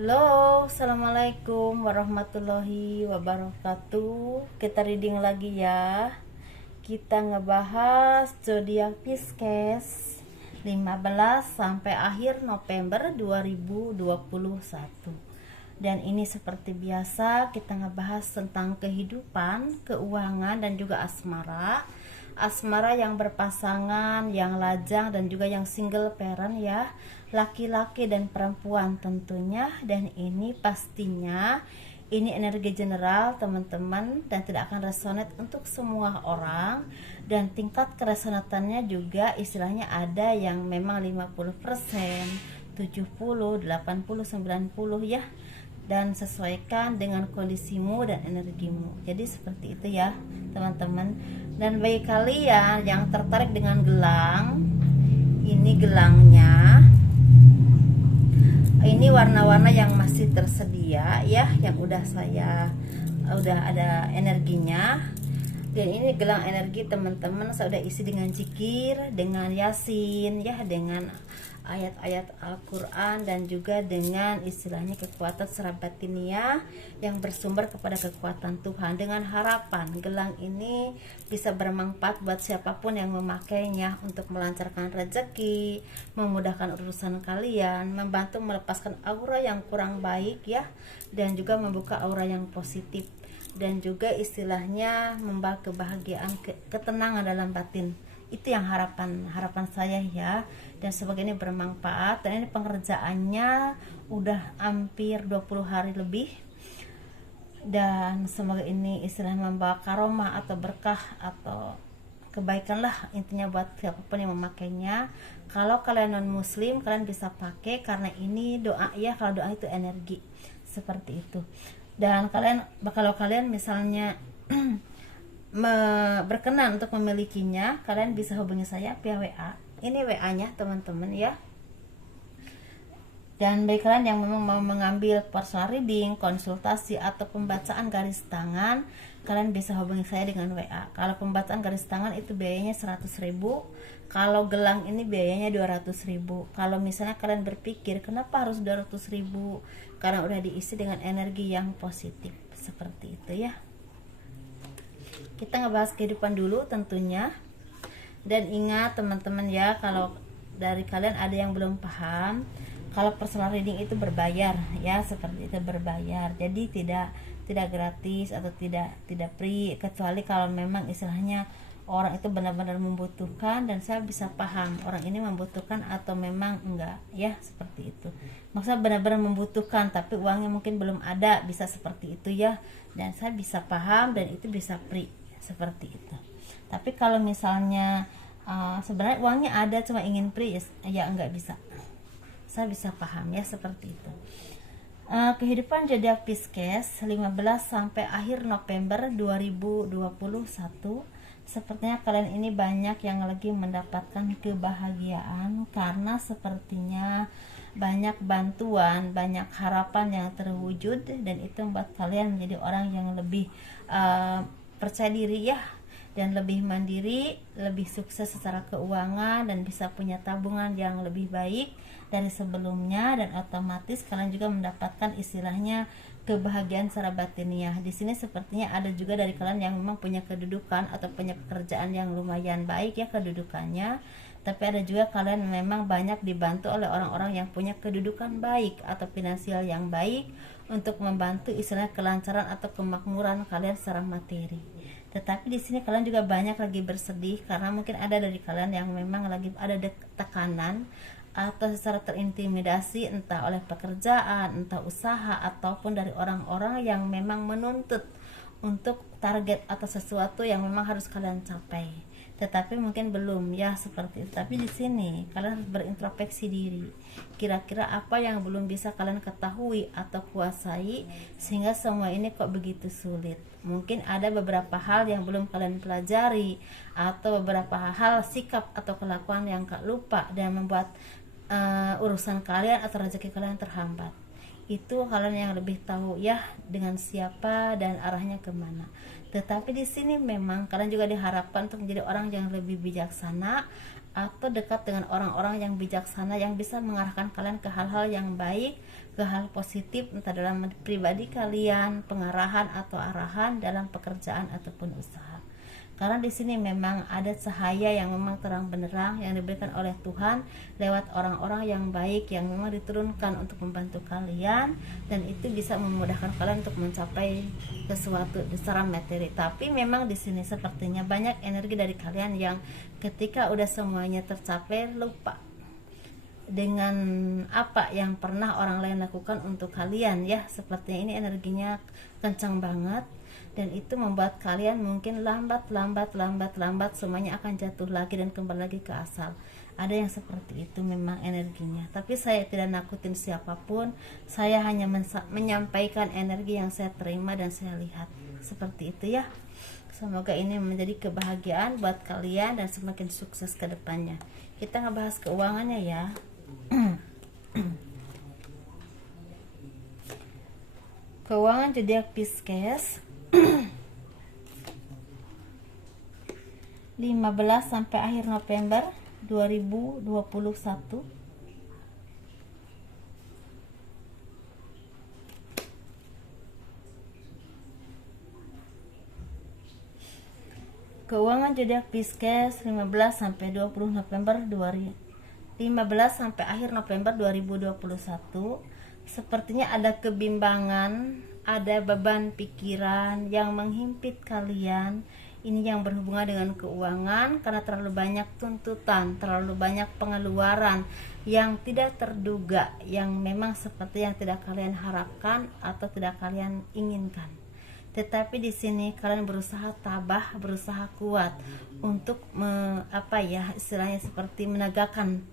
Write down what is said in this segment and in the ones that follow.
Halo, assalamualaikum warahmatullahi wabarakatuh. Kita reading lagi ya. Kita ngebahas zodiak Pisces 15 sampai akhir November 2021. Dan ini seperti biasa kita ngebahas tentang kehidupan, keuangan dan juga asmara. Asmara yang berpasangan, yang lajang dan juga yang single parent ya, laki-laki dan perempuan tentunya. Dan ini pastinya ini energi general teman-teman dan tidak akan resonate untuk semua orang, dan tingkat keresonatannya juga istilahnya ada yang memang 50%, 70, 80, 90 ya, dan sesuaikan dengan kondisimu dan energimu. Jadi seperti itu ya teman-teman. Dan bagi kalian yang tertarik dengan gelang, ini gelangnya, ini warna-warna yang masih tersedia ya, yang udah ada energinya. Dan ini gelang energi teman-teman, saya udah isi dengan zikir, dengan yasin ya, dengan ayat-ayat Al-Quran, dan juga dengan istilahnya kekuatan secara batiniah yang bersumber kepada kekuatan Tuhan, dengan harapan gelang ini bisa bermanfaat buat siapapun yang memakainya untuk melancarkan rezeki, memudahkan urusan kalian, membantu melepaskan aura yang kurang baik ya, dan juga membuka aura yang positif, dan juga istilahnya membawa kebahagiaan, ketenangan dalam batin. Itu yang harapan saya ya, dan semoga ini bermanfaat. Dan ini pengerjaannya udah hampir 20 hari lebih, dan semoga ini istilahnya membawa karomah atau berkah atau kebaikan lah intinya buat siapapun yang memakainya. Kalau kalian non muslim, kalian bisa pakai karena ini doa ya, kalau doa itu energi, seperti itu. Dan kalau kalian misalnya berkenan untuk memilikinya, kalian bisa hubungi saya via WA. Ini WA-nya teman-teman ya. Dan bagi kalian yang memang mau mengambil personal reading, konsultasi atau pembacaan garis tangan, kalian bisa hubungi saya dengan WA. Kalau pembacaan garis tangan itu biayanya 100.000. Kalau gelang ini biayanya 200.000. Kalau misalnya kalian berpikir kenapa harus 200.000, karena udah diisi dengan energi yang positif, seperti itu ya. Kita ngebahas kehidupan dulu tentunya. Dan ingat teman-teman ya, kalau dari kalian ada yang belum paham, kalau personal reading itu berbayar ya, seperti itu, berbayar. Jadi tidak gratis atau tidak free, kecuali kalau memang istilahnya orang itu benar-benar membutuhkan dan saya bisa paham orang ini membutuhkan atau memang enggak ya, seperti itu. Maksudnya benar-benar membutuhkan tapi uangnya mungkin belum ada, bisa seperti itu ya, dan saya bisa paham dan itu bisa free, seperti itu. Tapi kalau misalnya sebenarnya uangnya ada cuma ingin free ya enggak bisa, saya bisa paham ya, seperti itu. Kehidupan zodiak Pisces 15 sampai akhir November 2021. Sepertinya kalian ini banyak yang lagi mendapatkan kebahagiaan, karena sepertinya banyak bantuan, banyak harapan yang terwujud, dan itu membuat kalian menjadi orang yang lebih percaya diri ya, dan lebih mandiri, lebih sukses secara keuangan, dan bisa punya tabungan yang lebih baik dari sebelumnya, dan otomatis kalian juga mendapatkan istilahnya kebahagiaan secara batiniah. Di sini sepertinya ada juga dari kalian yang memang punya kedudukan atau punya pekerjaan yang lumayan baik ya kedudukannya, tapi ada juga kalian memang banyak dibantu oleh orang-orang yang punya kedudukan baik atau finansial yang baik untuk membantu istilahnya kelancaran atau kemakmuran kalian secara materi. Tetapi di sini kalian juga banyak lagi bersedih karena mungkin ada dari kalian yang memang lagi ada tekanan atau secara terintimidasi, entah oleh pekerjaan, entah usaha, ataupun dari orang-orang yang memang menuntut untuk target atau sesuatu yang memang harus kalian capai, tetapi mungkin belum ya, seperti itu. Tapi di sini kalian harus berintrospeksi diri, kira-kira apa yang belum bisa kalian ketahui atau kuasai sehingga semua ini kok begitu sulit. Mungkin ada beberapa hal yang belum kalian pelajari, atau beberapa hal sikap atau kelakuan yang kalian lupa dan membuat urusan kalian atau rezeki kalian terhambat. Itu kalian yang lebih tahu ya dengan siapa dan arahnya kemana. Tetapi di sini memang kalian juga diharapkan untuk menjadi orang yang lebih bijaksana atau dekat dengan orang-orang yang bijaksana yang bisa mengarahkan kalian ke hal-hal yang baik, ke hal positif, entah dalam pribadi kalian, pengarahan atau arahan dalam pekerjaan ataupun usaha. Karena di sini memang ada cahaya yang memang terang benderang yang diberikan oleh Tuhan lewat orang-orang yang baik yang memang diturunkan untuk membantu kalian, dan itu bisa memudahkan kalian untuk mencapai sesuatu secara materi. Tapi memang di sini sepertinya banyak energi dari kalian yang ketika udah semuanya tercapai lupa dengan apa yang pernah orang lain lakukan untuk kalian ya. Sepertinya ini energinya kencang banget, dan itu membuat kalian mungkin lambat semuanya akan jatuh lagi dan kembali lagi ke asal. Ada yang seperti itu memang energinya, tapi saya tidak nakutin siapapun, saya hanya menyampaikan energi yang saya terima dan saya lihat. Seperti itu ya. Semoga ini menjadi kebahagiaan buat kalian dan semakin sukses ke depannya. Kita ngebahas keuangannya ya. Keuangan zodiak Pisces 15 sampai akhir November 2021. Keuangan zodiak Pisces 15 sampai 20 November 2015 sampai akhir November 2021. Sepertinya ada kebimbangan, ada beban pikiran yang menghimpit kalian. Ini yang berhubungan dengan keuangan, karena terlalu banyak tuntutan, terlalu banyak pengeluaran yang tidak terduga, yang memang seperti yang tidak kalian harapkan atau tidak kalian inginkan. Tetapi di sini kalian berusaha tabah, berusaha kuat untuk istilahnya seperti menegakkan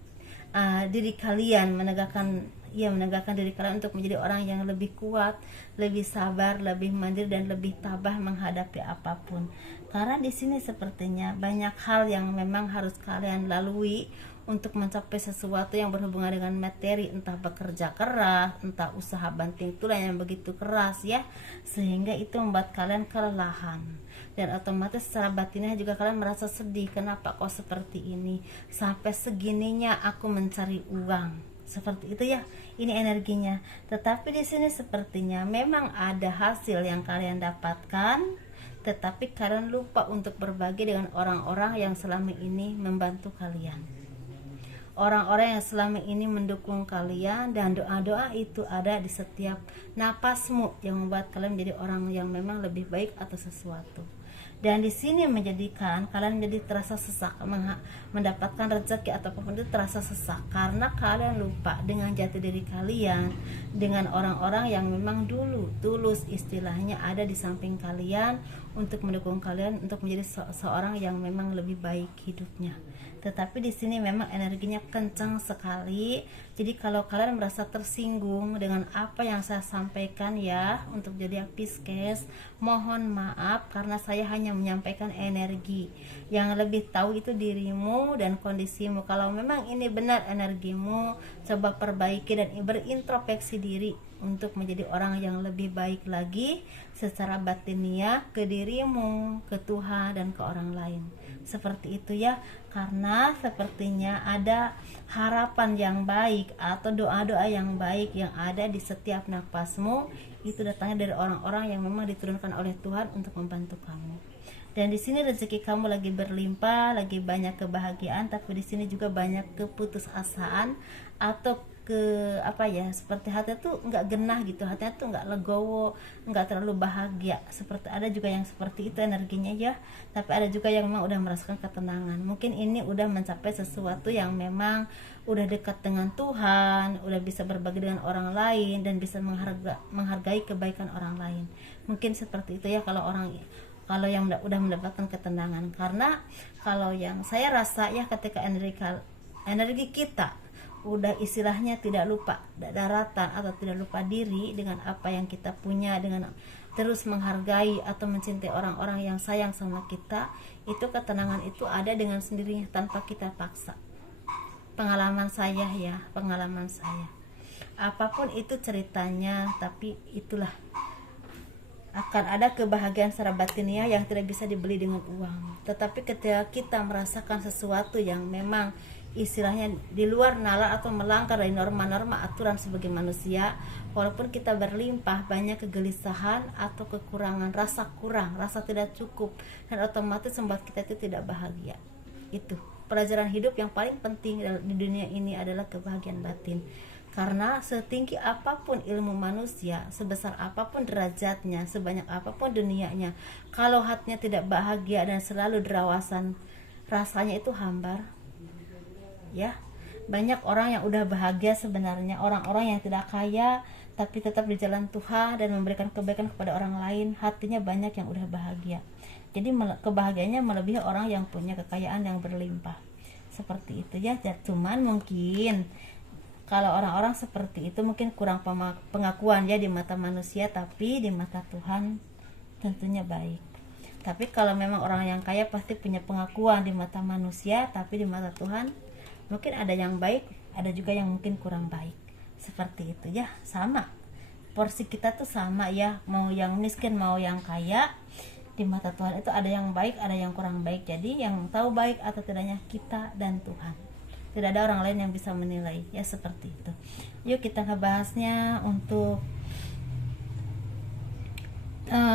diri kalian, menegakkan diri kalian untuk menjadi orang yang lebih kuat, lebih sabar, lebih mandiri, dan lebih tabah menghadapi apapun. Karena di sini sepertinya banyak hal yang memang harus kalian lalui untuk mencapai sesuatu yang berhubungan dengan materi, entah bekerja keras, entah usaha banting tulang yang begitu keras ya, sehingga itu membuat kalian kelelahan. Dan otomatis secara batinnya juga kalian merasa sedih, kenapa kok seperti ini, sampai segininya aku mencari uang. Seperti itu ya, ini energinya. Tetapi di sini sepertinya memang ada hasil yang kalian dapatkan, tetapi kalian lupa untuk berbagi dengan orang-orang yang selama ini membantu kalian, orang-orang yang selama ini mendukung kalian, dan doa-doa itu ada di setiap napasmu yang membuat kalian menjadi orang yang memang lebih baik atas sesuatu. Dan di sini menjadikan kalian menjadi terasa sesak, mendapatkan rezeki ataupun itu terasa sesak karena kalian lupa dengan jati diri kalian, dengan orang-orang yang memang dulu tulus istilahnya ada di samping kalian untuk mendukung kalian untuk menjadi seorang yang memang lebih baik hidupnya. Tetapi di sini memang energinya kencang sekali. Jadi kalau kalian merasa tersinggung dengan apa yang saya sampaikan ya untuk zodiak Pisces, mohon maaf karena saya hanya menyampaikan energi. Yang lebih tahu itu dirimu dan kondisimu. Kalau memang ini benar energimu, coba perbaiki dan berintrospeksi diri untuk menjadi orang yang lebih baik lagi secara batiniah ke dirimu, ke Tuhan, dan ke orang lain. Seperti itu ya, karena sepertinya ada harapan yang baik atau doa-doa yang baik yang ada di setiap nafasmu, itu datangnya dari orang-orang yang memang diturunkan oleh Tuhan untuk membantu kamu. Dan di sini rezeki kamu lagi berlimpah, lagi banyak kebahagiaan, tapi di sini juga banyak keputusasaan atau seperti hati tuh nggak genah gitu, hatinya tuh nggak legowo, nggak terlalu bahagia. Seperti ada juga yang seperti itu energinya ya, tapi ada juga yang memang udah merasakan ketenangan. Mungkin ini udah mencapai sesuatu yang memang udah dekat dengan Tuhan, udah bisa berbagi dengan orang lain dan bisa menghargai kebaikan orang lain. Mungkin seperti itu ya kalau yang udah mendapatkan ketenangan. Karena kalau yang saya rasa ya, ketika energi kita udah istilahnya tidak lupa daratan atau tidak lupa diri dengan apa yang kita punya, dengan terus menghargai atau mencintai orang-orang yang sayang sama kita, itu ketenangan itu ada dengan sendirinya tanpa kita paksa. Pengalaman saya apapun itu ceritanya, tapi itulah akan ada kebahagiaan secara batiniah yang tidak bisa dibeli dengan uang. Tetapi ketika kita merasakan sesuatu yang memang istilahnya di luar nalar atau melanggar dari norma-norma aturan sebagai manusia, walaupun kita berlimpah, banyak kegelisahan atau kekurangan, rasa kurang, rasa tidak cukup, dan otomatis membuat kita itu tidak bahagia. Itu pelajaran hidup yang paling penting di dunia ini adalah kebahagiaan batin. Karena setinggi apapun ilmu manusia, sebesar apapun derajatnya, sebanyak apapun dunianya, kalau hatinya tidak bahagia dan selalu derawasan, rasanya itu hambar. Ya, banyak orang yang udah bahagia sebenarnya, orang-orang yang tidak kaya tapi tetap di jalan Tuhan dan memberikan kebaikan kepada orang lain, hatinya banyak yang udah bahagia. Jadi kebahagiaannya melebihi orang yang punya kekayaan yang berlimpah. Seperti itu ya. Cuman mungkin kalau orang-orang seperti itu mungkin kurang pengakuan ya di mata manusia, tapi di mata Tuhan tentunya baik. Tapi kalau memang orang yang kaya pasti punya pengakuan di mata manusia, tapi di mata Tuhan mungkin ada yang baik, ada juga yang mungkin kurang baik. Seperti itu ya, sama. Porsi kita tuh sama ya, mau yang miskin mau yang kaya, di mata Tuhan itu ada yang baik, ada yang kurang baik. Jadi yang tahu baik atau tidaknya kita dan Tuhan. Tidak ada orang lain yang bisa menilai ya, seperti itu. Yuk kita ngebahasnya untuk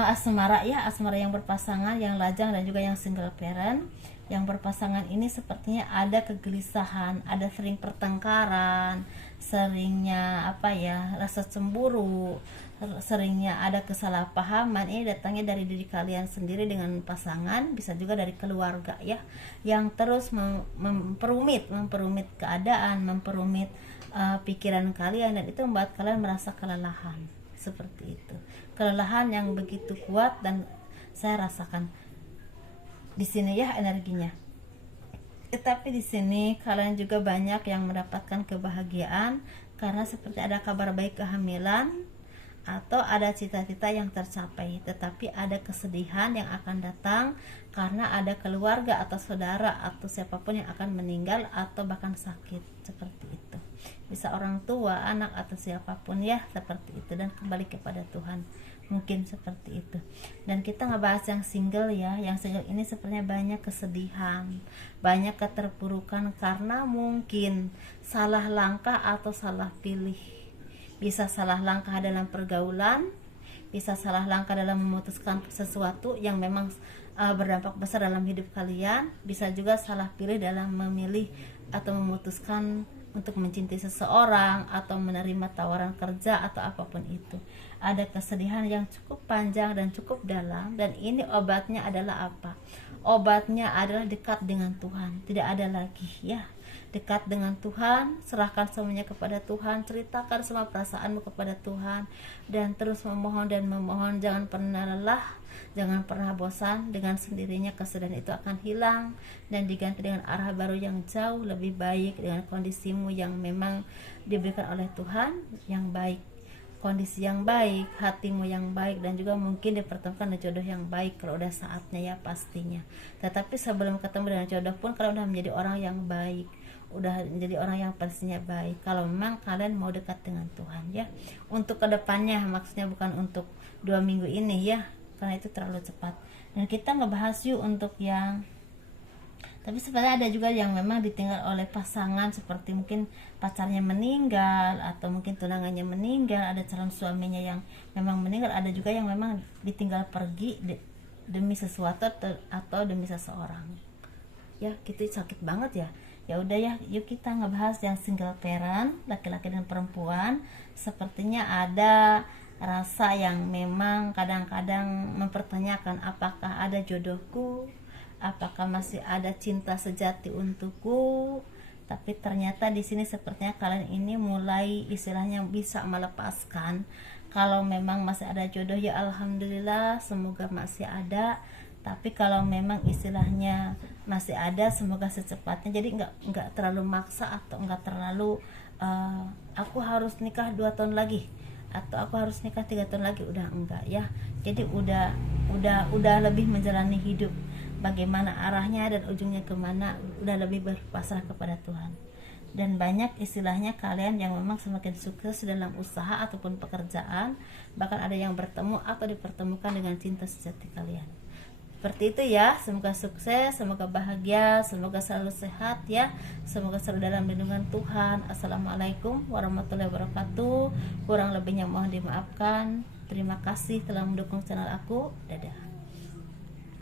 asmara ya, asmara yang berpasangan, yang lajang dan juga yang single parent. Yang berpasangan ini sepertinya ada kegelisahan, ada sering pertengkaran, seringnya rasa cemburu, seringnya ada kesalahpahaman. Ini datangnya dari diri kalian sendiri dengan pasangan, bisa juga dari keluarga ya, yang terus memperumit keadaan, memperumit pikiran kalian, dan itu membuat kalian merasa kelelahan. Seperti itu, kelelahan yang begitu kuat, dan saya rasakan di sini ya energinya. Tetapi di sini kalian juga banyak yang mendapatkan kebahagiaan karena seperti ada kabar baik kehamilan atau ada cita-cita yang tercapai. Tetapi ada kesedihan yang akan datang karena ada keluarga atau saudara atau siapapun yang akan meninggal atau bahkan sakit. Seperti itu. Bisa orang tua, anak atau siapapun ya, seperti itu, dan kembali kepada Tuhan. Mungkin seperti itu. Dan kita ngebahas yang single ya. Yang single ini sebenarnya banyak kesedihan, banyak keterpurukan karena mungkin salah langkah atau salah pilih. Bisa salah langkah dalam pergaulan, bisa salah langkah dalam memutuskan sesuatu yang memang berdampak besar dalam hidup kalian. Bisa juga salah pilih dalam memilih atau memutuskan untuk mencintai seseorang atau menerima tawaran kerja atau apapun itu. Ada kesedihan yang cukup panjang dan cukup dalam, dan ini obatnya adalah apa? Obatnya adalah dekat dengan Tuhan. Tidak ada lagi ya. Dekat dengan Tuhan, serahkan semuanya kepada Tuhan, ceritakan semua perasaanmu kepada Tuhan, dan terus memohon dan memohon. Jangan pernah lelah, jangan pernah bosan. Dengan sendirinya kesedihan itu akan hilang dan diganti dengan arah baru yang jauh lebih baik, dengan kondisimu yang memang diberikan oleh Tuhan yang baik, kondisi yang baik, hatimu yang baik, dan juga mungkin dipertemukan dengan jodoh yang baik kalau udah saatnya ya, pastinya. Tetapi sebelum ketemu dengan jodoh pun kalian udah menjadi orang yang baik, udah menjadi orang yang pastinya baik, kalau memang kalian mau dekat dengan Tuhan ya. Untuk kedepannya, maksudnya bukan untuk 2 minggu ini ya, karena itu terlalu cepat. Dan kita ngebahas yuk untuk yang, tapi sebenarnya ada juga yang memang ditinggal oleh pasangan, seperti mungkin pacarnya meninggal atau mungkin tunangannya meninggal, ada calon suaminya yang memang meninggal, ada juga yang memang ditinggal pergi demi sesuatu atau demi seseorang ya. Gitu sakit banget ya. Ya udah ya, yuk kita ngebahas yang single parent, laki-laki dan perempuan. Sepertinya ada rasa yang memang kadang-kadang mempertanyakan, apakah ada jodohku, apakah masih ada cinta sejati untukku. Tapi ternyata di sini sepertinya kalian ini mulai istilahnya bisa melepaskan. Kalau memang masih ada jodoh ya alhamdulillah, semoga masih ada. Tapi kalau memang istilahnya masih ada, semoga secepatnya. Jadi nggak terlalu maksa atau nggak terlalu aku harus nikah 2 tahun lagi atau aku harus nikah 3 tahun lagi, udah enggak ya. Jadi udah lebih menjalani hidup, bagaimana arahnya dan ujungnya kemana, udah lebih berpasrah kepada Tuhan. dan banyak istilahnya kalian yang memang semakin sukses dalam usaha ataupun pekerjaan, bahkan ada yang bertemu atau dipertemukan dengan cinta sejati kalian. Seperti itu ya, semoga sukses, semoga bahagia, semoga selalu sehat ya, semoga selalu dalam lindungan Tuhan. Assalamualaikum warahmatullahi wabarakatuh. Kurang lebihnya mohon dimaafkan. Terima kasih telah mendukung channel aku. Dadah.